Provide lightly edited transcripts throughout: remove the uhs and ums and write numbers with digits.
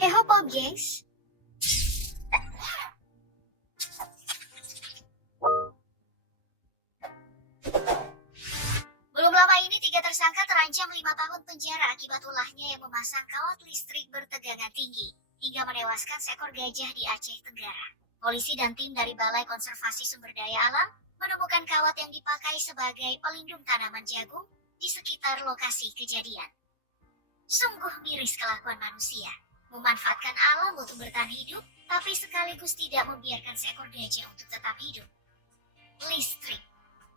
Heho Pop gengs, belum lama ini 3 tersangka terancam 5 tahun penjara akibat ulahnya yang memasang kawat listrik bertegangan tinggi hingga menewaskan seekor gajah di Aceh Tenggara. Polisi dan tim dari Balai Konservasi Sumber Daya Alam menemukan kawat yang dipakai sebagai pelindung tanaman jagung di sekitar lokasi kejadian. Sungguh miris kelakuan manusia, memanfaatkan alam untuk bertahan hidup, tapi sekaligus tidak membiarkan seekor gajah untuk tetap hidup. Listrik.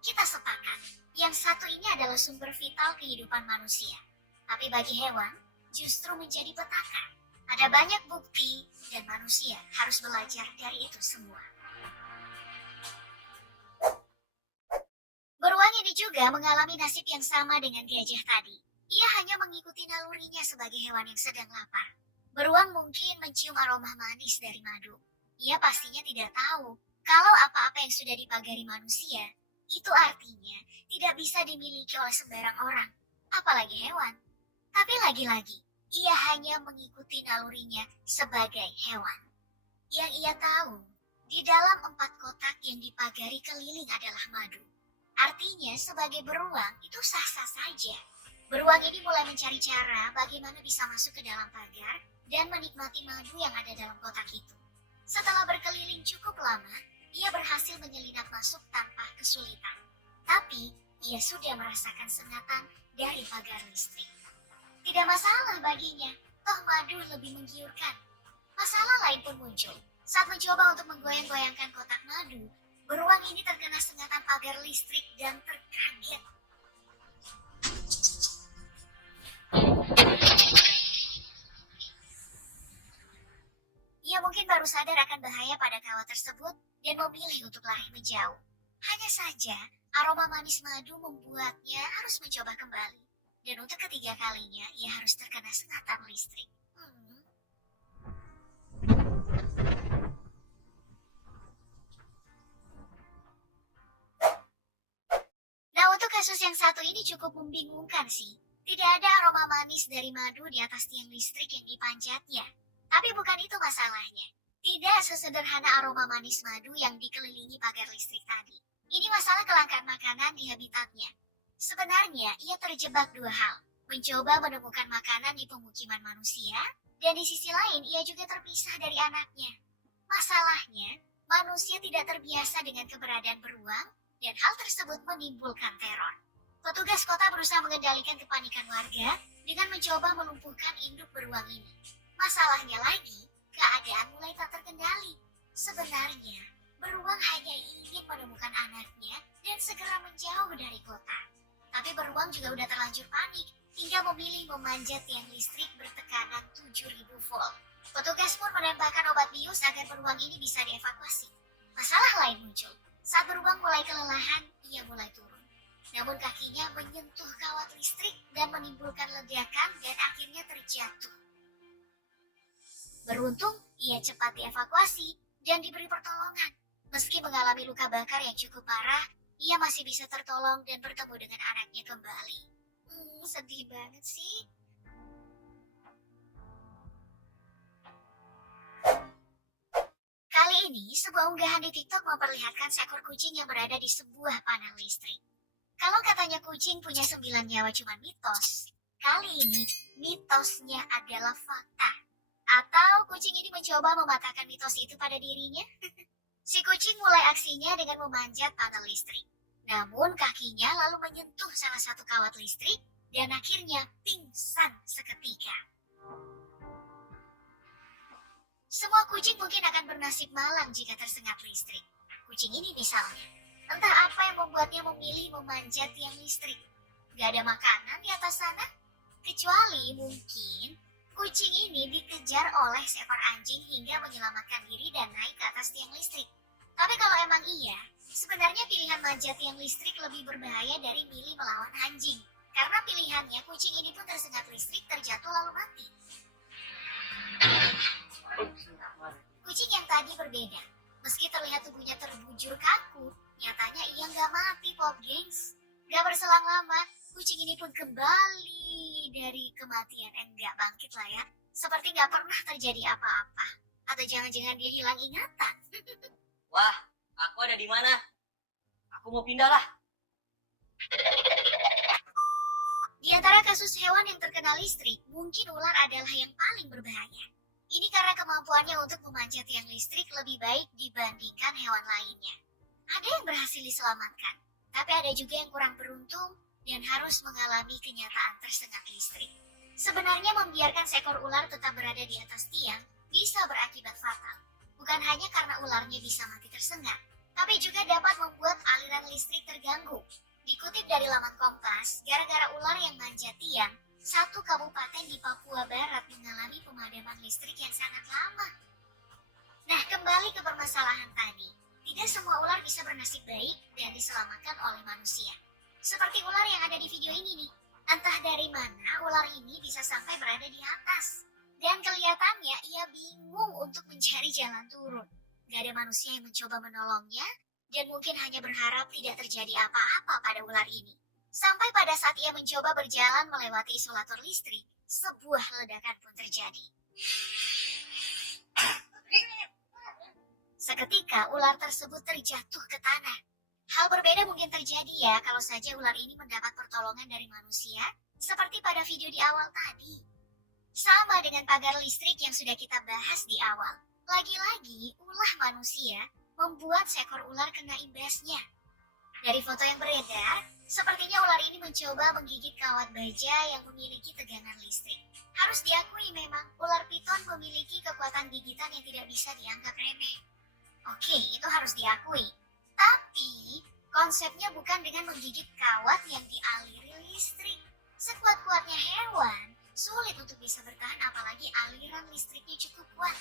Kita sepakat, yang satu ini adalah sumber vital kehidupan manusia. Tapi bagi hewan, justru menjadi petaka. Ada banyak bukti, dan manusia harus belajar dari itu semua. Beruang ini juga mengalami nasib yang sama dengan gajah tadi. Ia hanya mengikuti nalurinya sebagai hewan yang sedang lapar. Beruang mungkin mencium aroma manis dari madu. Ia pastinya tidak tahu kalau apa-apa yang sudah dipagari manusia, itu artinya tidak bisa dimiliki oleh sembarang orang, apalagi hewan. Tapi lagi-lagi, ia hanya mengikuti nalurinya sebagai hewan. Yang ia tahu, di dalam 4 kotak yang dipagari keliling adalah madu. Artinya sebagai beruang itu sah-sah saja. Beruang ini mulai mencari cara bagaimana bisa masuk ke dalam pagar dan menikmati madu yang ada dalam kotak itu. Setelah berkeliling cukup lama, ia berhasil menyelinap masuk tanpa kesulitan. Tapi, ia sudah merasakan sengatan dari pagar listrik. Tidak masalah baginya, toh madu lebih menggiurkan. Masalah lain pun muncul. Saat mencoba untuk menggoyang-goyangkan kotak madu, beruang ini terkena sengatan pagar listrik dan terkaget. Ia mungkin baru sadar akan bahaya pada kawat tersebut dan memilih untuk lari menjauh. Hanya saja, aroma manis madu membuatnya harus mencoba kembali. Dan untuk ketiga kalinya, ia harus terkena sengatan listrik. Nah, untuk kasus yang satu ini cukup membingungkan sih. Tidak ada aroma manis dari madu di atas tiang listrik yang dipanjatnya. Tapi bukan itu masalahnya. Tidak sesederhana aroma manis madu yang dikelilingi pagar listrik tadi. Ini masalah kelangkaan makanan di habitatnya. Sebenarnya, ia terjebak 2 hal. Mencoba menemukan makanan di pemukiman manusia, dan di sisi lain ia juga terpisah dari anaknya. Masalahnya, manusia tidak terbiasa dengan keberadaan beruang, dan hal tersebut menimbulkan teror. Petugas kota berusaha mengendalikan kepanikan warga dengan mencoba melumpuhkan induk beruang ini. Masalahnya lagi, keadaan mulai tak terkendali. Sebenarnya, beruang hanya ingin menemukan anaknya dan segera menjauh dari kota. Tapi beruang juga udah terlanjur panik hingga memilih memanjat tiang listrik bertekanan 7.000 volt. Petugas pun menembakkan obat bius agar beruang ini bisa dievakuasi. Masalah lain muncul. Saat beruang mulai kelelahan, ia mulai turun. Namun kakinya menyentuh kawat listrik dan menimbulkan ledakan dan akhirnya terjatuh. Beruntung, ia cepat dievakuasi dan diberi pertolongan. Meski mengalami luka bakar yang cukup parah, ia masih bisa tertolong dan bertemu dengan anaknya kembali. Sedih banget sih. Kali ini, sebuah unggahan di TikTok memperlihatkan seekor kucing yang berada di sebuah panel listrik. Kalau katanya kucing punya 9 nyawa cuma mitos, kali ini mitosnya adalah fakta. Atau kucing ini mencoba mematahkan mitos itu pada dirinya? Si kucing mulai aksinya dengan memanjat panel listrik. Namun kakinya lalu menyentuh salah satu kawat listrik dan akhirnya pingsan seketika. Semua kucing mungkin akan bernasib malang jika tersengat listrik. Kucing ini misalnya, entah apa yang membuatnya memilih memanjat tiang listrik. Gak ada makanan di atas sana? Kecuali mungkin kucing ini dikejar oleh seekor anjing hingga menyelamatkan diri dan naik ke atas tiang listrik. Tapi kalau emang iya, sebenarnya pilihan manjat tiang listrik lebih berbahaya dari milih melawan anjing. Karena pilihannya kucing ini pun tersengat listrik, terjatuh lalu mati. Kucing yang tadi berbeda. Meski terlihat tubuhnya terbujur kaku, nyatanya ia nggak mati, Pop gengs. Gak berselang lama, kucing ini pun kembali dari kematian. Nggak bangkit lah ya. Seperti nggak pernah terjadi apa-apa. Atau jangan-jangan dia hilang ingatan. Wah, aku ada di mana? Aku mau pindah lah. Di antara kasus hewan yang terkena listrik, mungkin ular adalah yang paling berbahaya. Ini karena kemampuannya untuk memanjat tiang listrik lebih baik dibandingkan hewan lainnya. Ada yang berhasil diselamatkan, tapi ada juga yang kurang beruntung dan harus mengalami kenyataan tersengat listrik. Sebenarnya membiarkan seekor ular tetap berada di atas tiang bisa berakibat fatal. Bukan hanya karena ularnya bisa mati tersengat, tapi juga dapat membuat aliran listrik terganggu. Dikutip dari laman Kompas, gara-gara ular yang manjat tiang, satu kabupaten di Papua Barat mengalami pemadaman listrik yang sangat lama. Nah, kembali ke permasalahan tadi. Tidak semua ular bisa bernasib baik dan diselamatkan oleh manusia. Seperti ular yang ada di video ini nih. Entah dari mana ular ini bisa sampai berada di atas. Dan kelihatannya ia bingung untuk mencari jalan turun. Gak ada manusia yang mencoba menolongnya, dan mungkin hanya berharap tidak terjadi apa-apa pada ular ini. Sampai pada saat ia mencoba berjalan melewati isolator listrik, sebuah ledakan pun terjadi. Seketika ular tersebut terjatuh ke tanah. Hal berbeda mungkin terjadi ya kalau saja ular ini mendapat pertolongan dari manusia, seperti pada video di awal tadi. Sama dengan pagar listrik yang sudah kita bahas di awal. Lagi-lagi, ulah manusia membuat seekor ular kena imbasnya. Dari foto yang beredar, sepertinya ular ini mencoba menggigit kawat baja yang memiliki tegangan listrik. Harus diakui memang, ular piton memiliki kekuatan gigitan yang tidak bisa dianggap remeh. Oke, itu harus diakui. Tapi, konsepnya bukan dengan menggigit kawat yang dialiri listrik. Sekuat-kuatnya hewan, sulit untuk bisa bertahan apalagi aliran listriknya cukup kuat.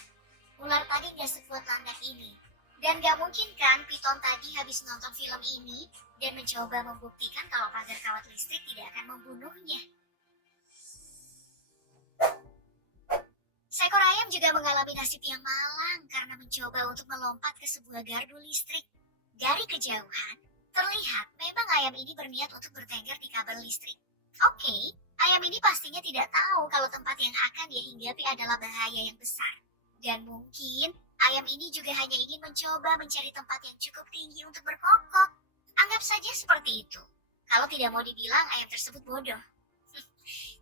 Ular tadi nggak sekuat landak ini. Dan gak mungkin kan piton tadi habis nonton film ini dan mencoba membuktikan kalau pagar kawat listrik tidak akan membunuhnya. Seekor ayam juga mengalami nasib yang malang karena mencoba untuk melompat ke sebuah gardu listrik. Dari kejauhan, terlihat memang ayam ini berniat untuk bertengger di kabel listrik. Oke, ayam ini pastinya tidak tahu kalau tempat yang akan dia hinggapi adalah bahaya yang besar. Dan mungkin ayam ini juga hanya ingin mencoba mencari tempat yang cukup tinggi untuk berkokok. Anggap saja seperti itu. Kalau tidak mau dibilang ayam tersebut bodoh.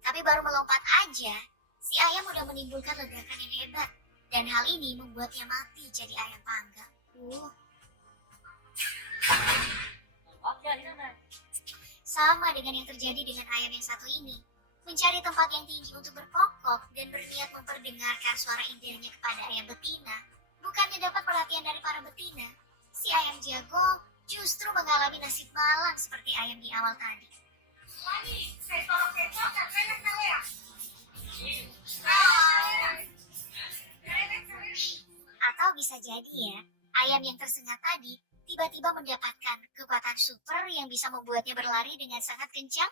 Tapi baru melompat aja, si ayam udah menimbulkan ledakan yang hebat. Dan hal ini membuatnya mati jadi ayam panggang. Sama dengan yang terjadi dengan ayam yang satu ini. Mencari tempat yang tinggi untuk berkokok dan berniat memperdengarkan suara indahnya kepada ayam betina. Bukannya dapat perhatian dari para betina, si ayam jago justru mengalami nasib malang seperti ayam di awal tadi. Atau bisa jadi ya, ayam yang tersengat tadi tiba-tiba mendapatkan kekuatan super yang bisa membuatnya berlari dengan sangat kencang.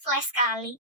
Flash sekali.